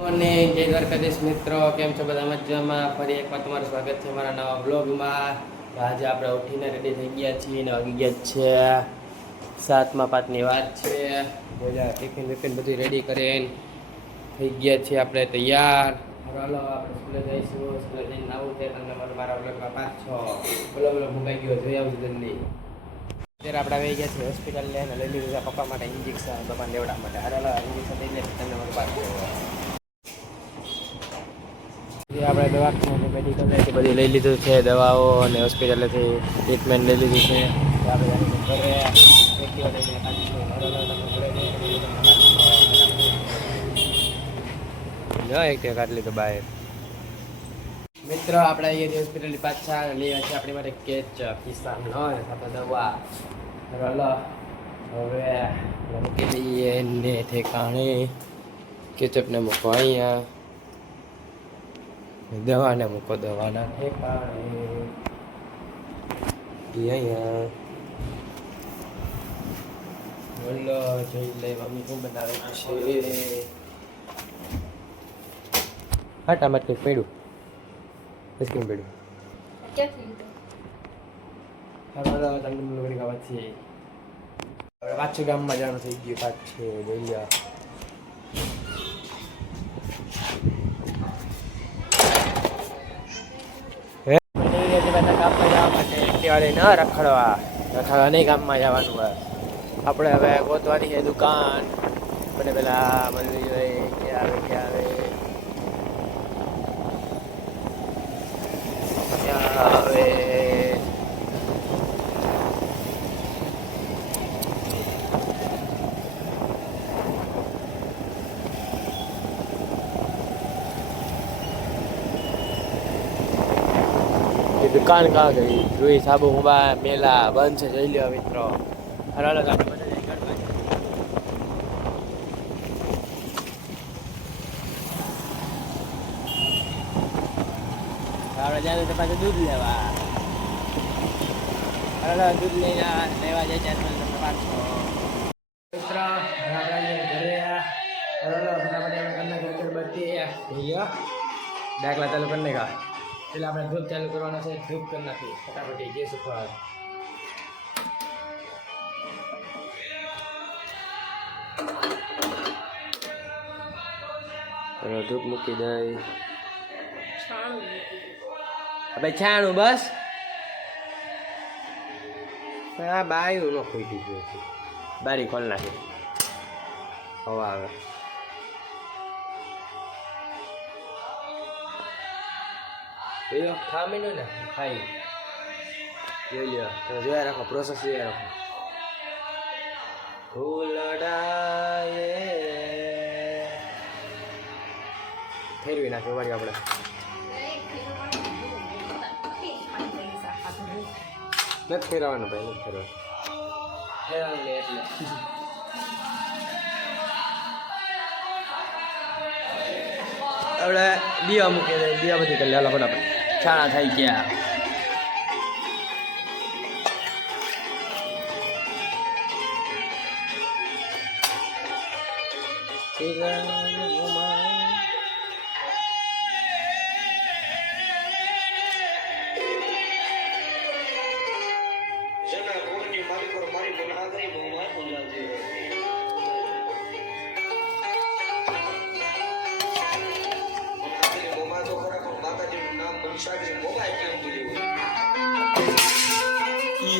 Morning, જય દ્વારકાધીશ મિત્રો, કેમ છો બધા મજામાં? ફરી એકવાર તમારું સ્વાગત છે મારા નવા બ્લોગમાં. આજે આપણે ઉઠીને રેડી થઈ ગયા છીએ ને વાગી ગયા છે 7:05ની વાત છે. બધા ટિફિન વિફિન બધું રેડી કરીને થઈ ગયા છીએ આપણે તૈયાર. હાલો આપણે સ્કૂલે જઈશું. સ્કૂલે જઈને આવું છે તમને મારા બ્લોગમાં પાછો બોલો મુકાઈ ગયો જોઈ આવું જલ્દી. અત્યારે આપણે આવી ગયા છીએ હોસ્પિટલ લઈને લઈ લીધું છે પપ્પા માટે ઇન્જેક્શન, પપ્પાને લેવડા માટે. હાલો ઇન્જેક્શન લઈ લે તમને મારું પાછો. આપણે દવાખાને મેડિકલ બધી લઈ લીધું છે, દવાઓ અને હોસ્પિટલેથી ટ્રીટમેન્ટ લઈ લીધું છે. આપણે ઘરે એક્ટિવા લઈને એક્ટિવા કાઢી લીધું બહાર. મિત્રો આપણે અહીંયાથી હોસ્પિટલની પાછા લઈએ છીએ આપણી માટે કેચઅપ કિસ્સાનો સાથે દવા. હલો હવે મૂકી દઈએ ને ઠેકાણે. કેચઅપને મૂકો અહીંયા, દવાને મૂકો દવાના ઠેકાણે. અહીંયા બોલો જોઈ લે મમ્મી શું બનાવે છે. હા ટામેટ કંઈક પડ્યું, આઈસ્ક્રીમ પડ્યું. બોલો તમને બોલો ખાવા છીએ. હવે પાછું ગામમાં જવાનું થઈ ગયું પાછું જોઈ લો. ગામમાં જવા માટે એક્ટિવાળી ન રખડવા નહીં, ગામમાં જવાનું હોય આપણે. હવે ગોતવાની છે દુકાન. આપણે પેલા મળવી જોઈએ ક્યાં આવે દુકાન કાં ગઈ જોઈ. સાબુ મોબા મેલા બંધ છે જોઈ લ્યો મિત્રો. હરાલો આપણે બધા જઈ કાઢવા. આપણે જાય તો પાછું દૂધ લેવા. હરાલો દૂધ લઈને લેવા જાય ત્યારે તમને પાછો મિત્ર આપણે ઘરે. હરાલો ફટાફટ આપણે અગરબત્તી દાખલા ચાલુ કરી નાખા. એટલે આપણે ધૂપ ચાલુ કરવાનો છે. ધૂપ કરી નાખી ફટાફટ ગેસ ઉપર. ધૂપ મૂકી દઈ. હવે છાણું બસ. હા બાયું ન ખોઈ દીધું, બારી ખોલ નાખી હવા આવે. ખામીનું ને ખાઈ જોઈ લ્યો. તમે જોયા રાખો, પ્રોસેસ જોયા રાખો. ફૂલડાએ ફેરવી નાખ્યો વાળી આપણે. નથી ફેરવાનું ભાઈ, નથી ફેરવાનું. ફેરવાનું એટલે આપણે દીવા મૂકી દઈએ. દીવા બધી કરી લે ફટાફટ. છાણા થઈ ગયા.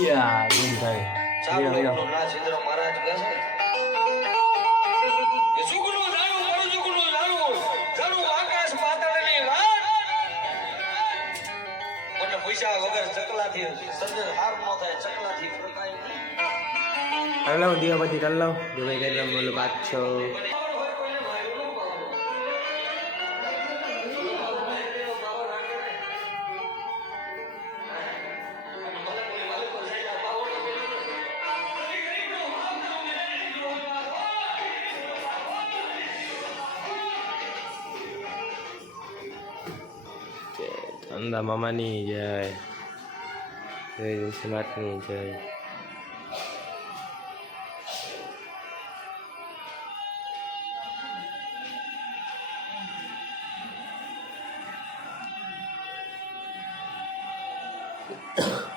Yeah, good guy. Hello, dia apa di dalam? Dia baik dalam mulut baca. Anda mama ni jai. Semat ni jai.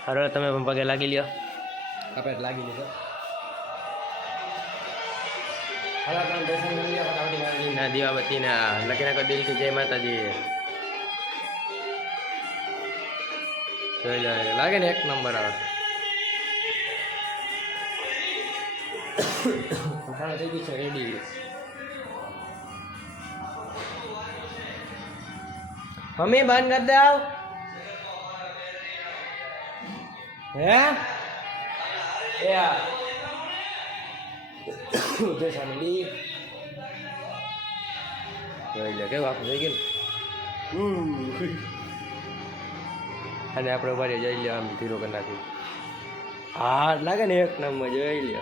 હવે તમે પણ પગે લાગી લ્યો. આપણે લાગી લીધો. હવે તમે દર્શન કરી લ્યો ફટાફટી ના દીવાબત્તીના લખી નાખો દિલથી જય માતાજી. જોઈ લો લાગે ને એક નંબર આવે. ખાણા થઈ ગઈ છે રેડી. મમ્મી બંધ કરી દઉં. હે એ ઉધર સામેલી જોઈ લે કેવું આખું થઈ ગયું અને આપણે ઉભા જઈ લે આમ ધીરો કરી નાખ્યું. હા લાગે ને એક નંબર જોઈ લે.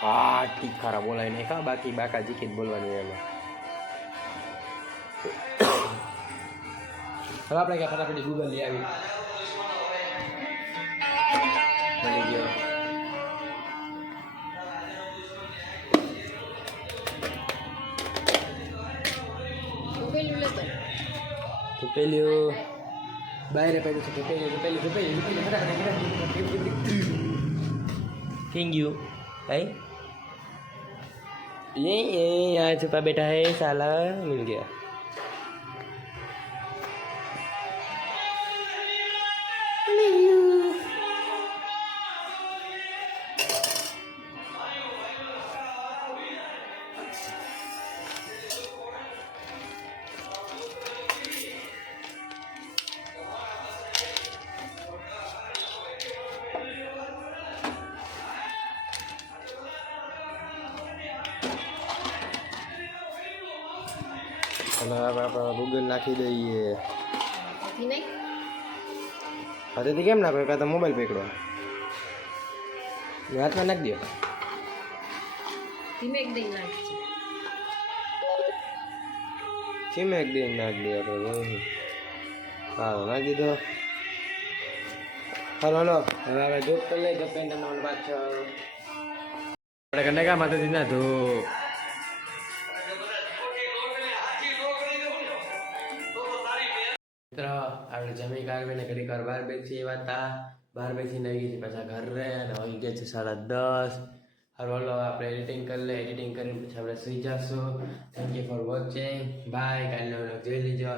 હા ટીખારા બોલાય નહીં કા બાકી બાકા જીકી જ બોલવાની એમાં. હવે આપણે ક્યાં ફટાફટ ગૂગલ લઈ આવી મળી ગયો. પેલું બહાર પેલું છે પેલું થેન્ક યુ भाई ये यहाँ छुपा बैठा है साला मिल गया. અને હવે આપણે ગૂગલ નાખી દઈએ. હાથેથી કેમ નાખો કાં તો મોબાઈલ પકડો હાથમાં નાખી દો. ચીમેક દઈ નાખી દે આપણે. હા નાખી દીધો. હાલો હવે આપણે ધૂપ કરી લઈએ. ધૂપ કરીને તમને પાછળ આપણે કને કા માતાજી ના ધૂપ. આપણે જમી કાઢવીને ઘડી વાર બહાર બેસી એવા હતા. બહાર બેસીને આવી ગઈ પાછા ઘરે અને વાગી ગયા છે 10:30. હલો આપણે એડિટિંગ કરી લે. એડિટિંગ કરીને પછી આપણે સુઈ જશું. Thank you for watching. Bye. કાલનો વ્લોગ જોઈ લેજો.